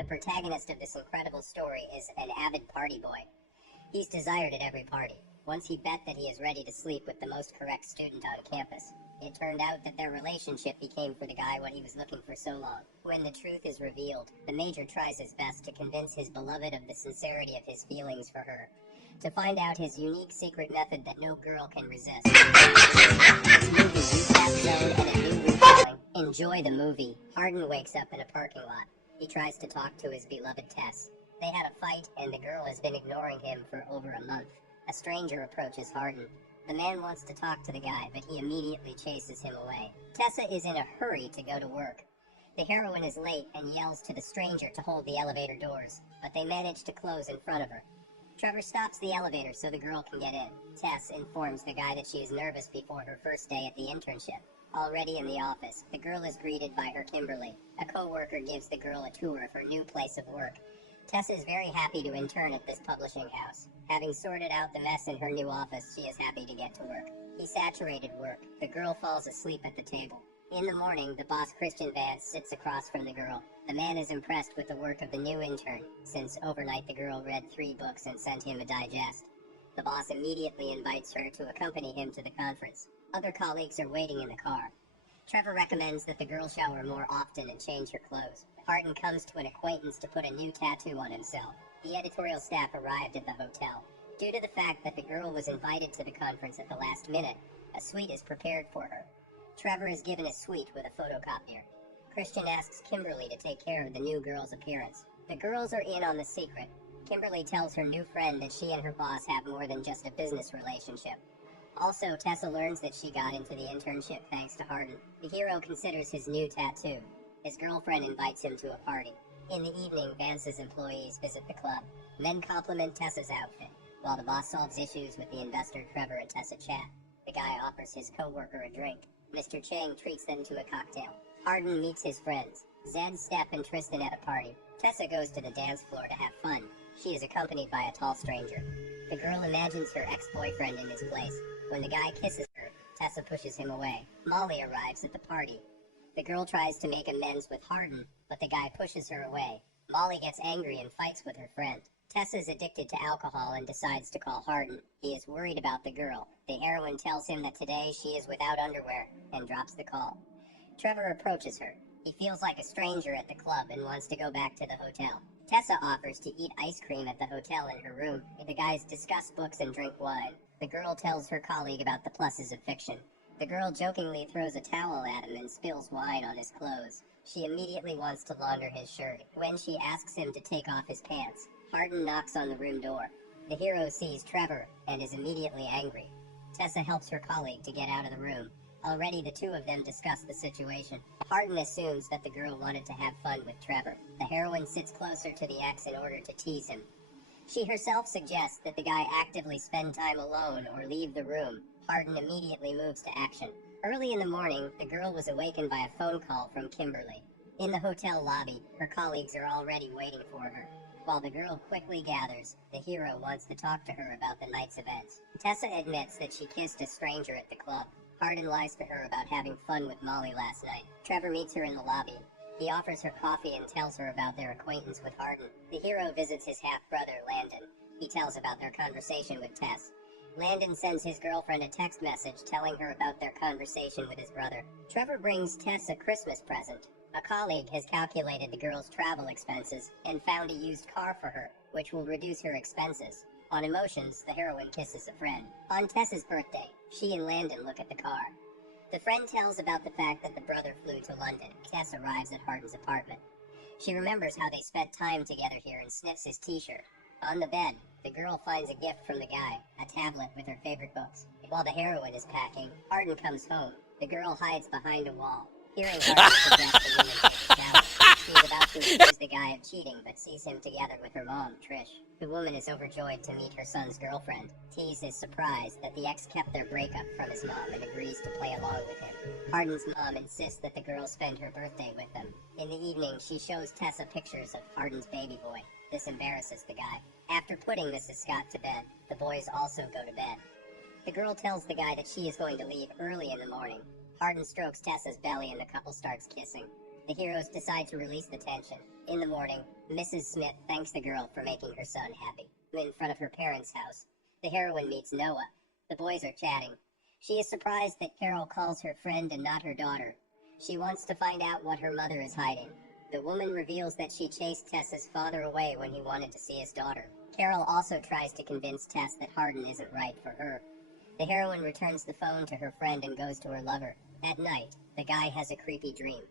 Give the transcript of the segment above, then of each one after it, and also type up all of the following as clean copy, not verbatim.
The protagonist of this incredible story is an avid party boy. He's desired at every party. Once he bet that he is ready to sleep with the most correct student on campus. It turned out that their relationship became for the guy what he was looking for so long. When the truth is revealed, the major tries his best to convince his beloved of the sincerity of his feelings for her. To find out his unique secret method that no girl can resist. Movie recap zone and a new retelling. Enjoy the movie. Hardin wakes up in a parking lot. He tries to talk to his beloved Tess. They had a fight and the girl has been ignoring him for over a month. A stranger approaches Hardin. The man wants to talk to the guy, but he immediately chases him away. Tessa is in a hurry to go to work. The heroine is late and yells to the stranger to hold the elevator doors, but they manage to close in front of her. Trevor stops the elevator so the girl can get in. Tess informs the guy that she is nervous before her first day at the internship. Already in the office, the girl is greeted by her Kimberly. A co-worker gives the girl a tour of her new place of work. Tess is very happy to intern at this publishing house. Having sorted out the mess in her new office, she is happy to get to work. He saturated work. The girl falls asleep at the table. In the morning, the boss Christian Vance sits across from the girl. The man is impressed with the work of the new intern, since overnight the girl read 3 books and sent him a digest. The boss immediately invites her to accompany him to the conference. Other colleagues are waiting in the car. Trevor recommends that the girl shower more often and change her clothes. Hardin comes to an acquaintance to put a new tattoo on himself. The editorial staff arrived at the hotel. Due to the fact that the girl was invited to the conference at the last minute, a suite is prepared for her. Trevor is given a suite with a photocopier. Christian asks Kimberly to take care of the new girl's appearance. The girls are in on the secret. Kimberly tells her new friend that she and her boss have more than just a business relationship. Also, Tessa learns that she got into the internship thanks to Hardin. The hero considers his new tattoo. His girlfriend invites him to a party. In the evening, Vance's employees visit the club. Men compliment Tessa's outfit, while the boss solves issues with the investor Trevor and Tessa chat. The guy offers his co-worker a drink. Mr. Chang treats them to a cocktail. Hardin meets his friends, Zed, Steph, and Tristan at a party. Tessa goes to the dance floor to have fun. She is accompanied by a tall stranger. The girl imagines her ex-boyfriend in his place. When the guy kisses her, Tessa pushes him away. Molly arrives at the party. The girl tries to make amends with Hardin, but the guy pushes her away. Molly gets angry and fights with her friend. Tessa is addicted to alcohol and decides to call Hardin. He is worried about the girl. The heroine tells him that today she is without underwear and drops the call. Trevor approaches her. He feels like a stranger at the club and wants to go back to the hotel. Tessa offers to eat ice cream at the hotel in her room. The guys discuss books and drink wine. The girl tells her colleague about the pluses of fiction. The girl jokingly throws a towel at him and spills wine on his clothes. She immediately wants to launder his shirt. When she asks him to take off his pants, Hardin knocks on the room door. The hero sees Trevor and is immediately angry. Tessa helps her colleague to get out of the room. Already the two of them discuss the situation. Hardin assumes that the girl wanted to have fun with Trevor. The heroine sits closer to the ex in order to tease him. She herself suggests that the guy actively spend time alone or leave the room. Hardin immediately moves to action. Early in the morning, the girl was awakened by a phone call from Kimberly. In the hotel lobby, her colleagues are already waiting for her. While the girl quickly gathers, the hero wants to talk to her about the night's events. Tessa admits that she kissed a stranger at the club. Hardin lies to her about having fun with Molly last night. Trevor meets her in the lobby. He offers her coffee and tells her about their acquaintance with Hardin. The hero visits his half-brother, Landon. He tells about their conversation with Tess. Landon sends his girlfriend a text message telling her about their conversation with his brother. Trevor brings Tess a Christmas present. A colleague has calculated the girl's travel expenses and found a used car for her, which will reduce her expenses. On emotions, the heroine kisses a friend. On Tessa's birthday, she and Landon look at the car. The friend tells about the fact that the brother flew to London. Tess arrives at Hardin's apartment. She remembers how they spent time together here and sniffs his t-shirt. On the bed, the girl finds a gift from the guy, a tablet with her favorite books. While the heroine is packing, Hardin comes home. The girl hides behind a wall. Hearing Hardin suggest the woman take the tablet, she is about to accuse the guy of cheating, but sees him together with her mom, Trish. The woman is overjoyed to meet her son's girlfriend. Tease is surprised that the ex kept their breakup from his mom and agrees to play along with him. Hardin's mom insists that the girl spend her birthday with them. In the evening, she shows Tessa pictures of Hardin's baby boy. This embarrasses the guy. After putting Mrs. Scott to bed, the boys also go to bed. The girl tells the guy that she is going to leave early in the morning. Hardin strokes Tessa's belly and the couple starts kissing. The heroes decide to release the tension. In the morning, Mrs. Smith thanks the girl for making her son happy. In front of her parents' house, the heroine meets Noah. The boys are chatting. She is surprised that Carol calls her friend and not her daughter. She wants to find out what her mother is hiding. The woman reveals that she chased Tess's father away when he wanted to see his daughter. Carol also tries to convince Tess that Hardin isn't right for her. The heroine returns the phone to her friend and goes to her lover. At night, the guy has a creepy dream.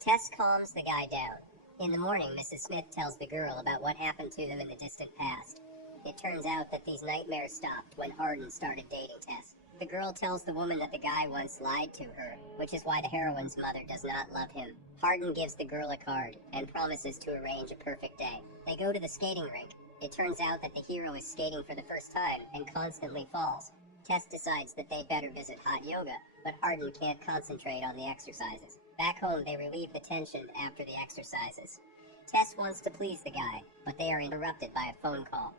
Tess calms the guy down. In the morning, Mrs. Smith tells the girl about what happened to them in the distant past. It turns out that these nightmares stopped when Hardin started dating Tess. The girl tells the woman that the guy once lied to her, which is why the heroine's mother does not love him. Hardin gives the girl a card and promises to arrange a perfect day. They go to the skating rink. It turns out that the hero is skating for the first time and constantly falls. Tess decides that they'd better visit hot yoga, but Hardin can't concentrate on the exercises. Back home, they relieve the tension after the exercises. Tess wants to please the guy, but they are interrupted by a phone call.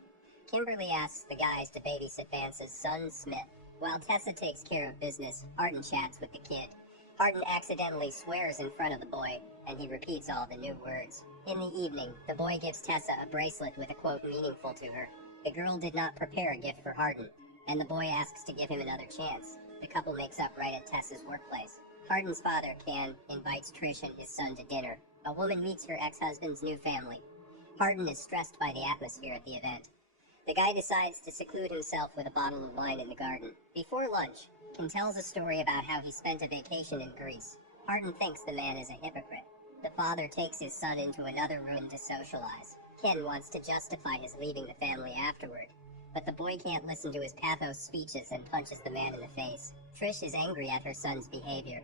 Kimberly asks the guys to babysit Vance's son, Smith. While Tessa takes care of business, Hardin chats with the kid. Hardin accidentally swears in front of the boy, and he repeats all the new words. In the evening, the boy gives Tessa a bracelet with a quote meaningful to her. The girl did not prepare a gift for Hardin, and the boy asks to give him another chance. The couple makes up right at Tessa's workplace. Hardin's father, Ken, invites Trish and his son to dinner. A woman meets her ex-husband's new family. Hardin is stressed by the atmosphere at the event. The guy decides to seclude himself with a bottle of wine in the garden. Before lunch, Ken tells a story about how he spent a vacation in Greece. Hardin thinks the man is a hypocrite. The father takes his son into another room to socialize. Ken wants to justify his leaving the family afterward, but the boy can't listen to his pathos speeches and punches the man in the face. Trish is angry at her son's behavior.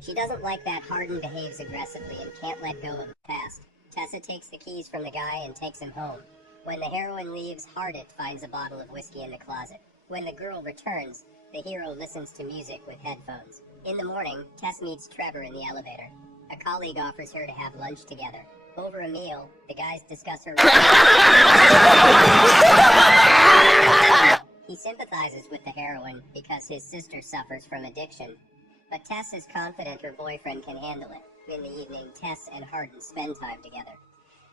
She doesn't like that Hardin behaves aggressively and can't let go of the past. Tessa takes the keys from the guy and takes him home. When the heroine leaves, Hardin finds a bottle of whiskey in the closet. When the girl returns, the hero listens to music with headphones. In the morning, Tess meets Trevor in the elevator. A colleague offers her to have lunch together. Over a meal, the guys discuss her. He sympathizes with the heroine because his sister suffers from addiction, but Tess is confident her boyfriend can handle it. In the evening, Tess and Hardin spend time together.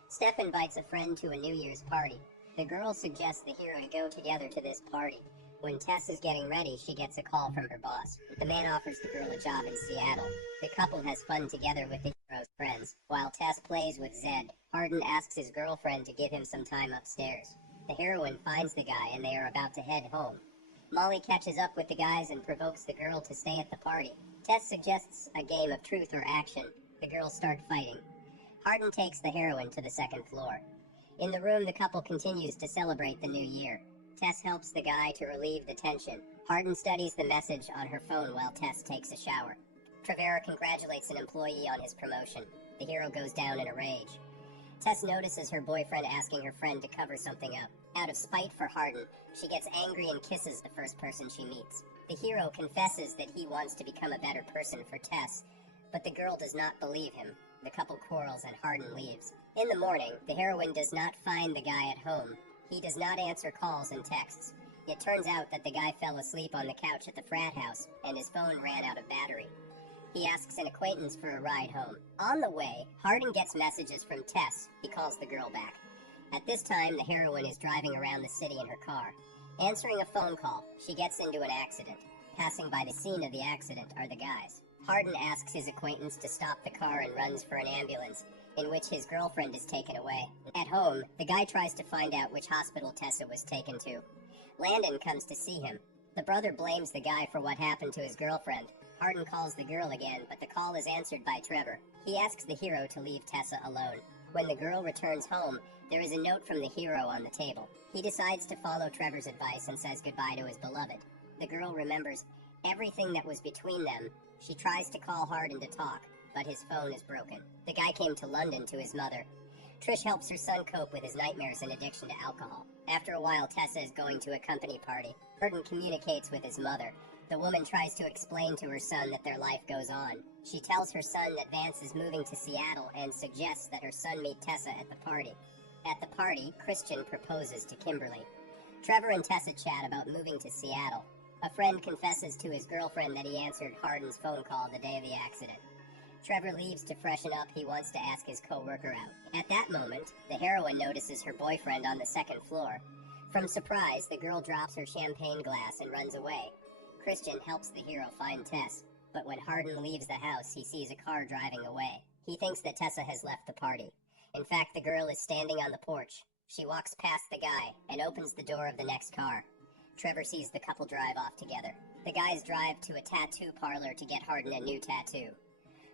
Steph invites a friend to a New Year's party. The girl suggests the hero to go together to this party. When Tess is getting ready, she gets a call from her boss. The man offers the girl a job in Seattle. The couple has fun together with the hero's friends. While Tess plays with Zed, Hardin asks his girlfriend to give him some time upstairs. The heroine finds the guy and they are about to head home. Molly catches up with the guys and provokes the girl to stay at the party. Tess suggests a game of truth or action. The girls start fighting. Hardin takes the heroine to the second floor. In the room, the couple continues to celebrate the new year. Tess helps the guy to relieve the tension. Hardin studies the message on her phone while Tess takes a shower. Trevera congratulates an employee on his promotion. The hero goes down in a rage. Tess notices her boyfriend asking her friend to cover something up. Out of spite for Hardin, she gets angry and kisses the first person she meets. The hero confesses that he wants to become a better person for Tess, but the girl does not believe him. The couple quarrels and Hardin leaves. In the morning, the heroine does not find the guy at home. He does not answer calls and texts. It turns out that the guy fell asleep on the couch at the frat house, and his phone ran out of battery. He asks an acquaintance for a ride home. On the way, Hardin gets messages from Tess. He calls the girl back. At this time, the heroine is driving around the city in her car. Answering a phone call, she gets into an accident. Passing by the scene of the accident are the guys. Hardin asks his acquaintance to stop the car and runs for an ambulance, in which his girlfriend is taken away. At home, the guy tries to find out which hospital Tessa was taken to. Landon comes to see him. The brother blames the guy for what happened to his girlfriend. Hardin calls the girl again, but the call is answered by Trevor. He asks the hero to leave Tessa alone. When the girl returns home, there is a note from the hero on the table. He decides to follow Trevor's advice and says goodbye to his beloved. The girl remembers everything that was between them. She tries to call Hardin to talk, but his phone is broken. The guy came to London to his mother. Trish helps her son cope with his nightmares and addiction to alcohol. After a while, Tessa is going to a company party. Hardin communicates with his mother. The woman tries to explain to her son that their life goes on. She tells her son that Vance is moving to Seattle and suggests that her son meet Tessa at the party. At the party, Christian proposes to Kimberly. Trevor and Tessa chat about moving to Seattle. A friend confesses to his girlfriend that he answered Hardin's phone call the day of the accident. Trevor leaves to freshen up. He wants to ask his co-worker out. At that moment, the heroine notices her boyfriend on the second floor. From surprise, the girl drops her champagne glass and runs away. Christian helps the hero find Tess, but when Hardin leaves the house, he sees a car driving away. He thinks that Tessa has left the party. In fact, the girl is standing on the porch. She walks past the guy and opens the door of the next car. Trevor sees the couple drive off together. The guys drive to a tattoo parlor to get Hardin a new tattoo.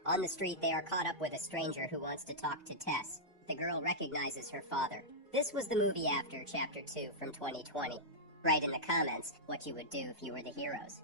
On the street, they are caught up with a stranger who wants to talk to Tess. The girl recognizes her father. This was the movie after Chapter 2 from 2020. Write in the comments what you would do if you were the heroes.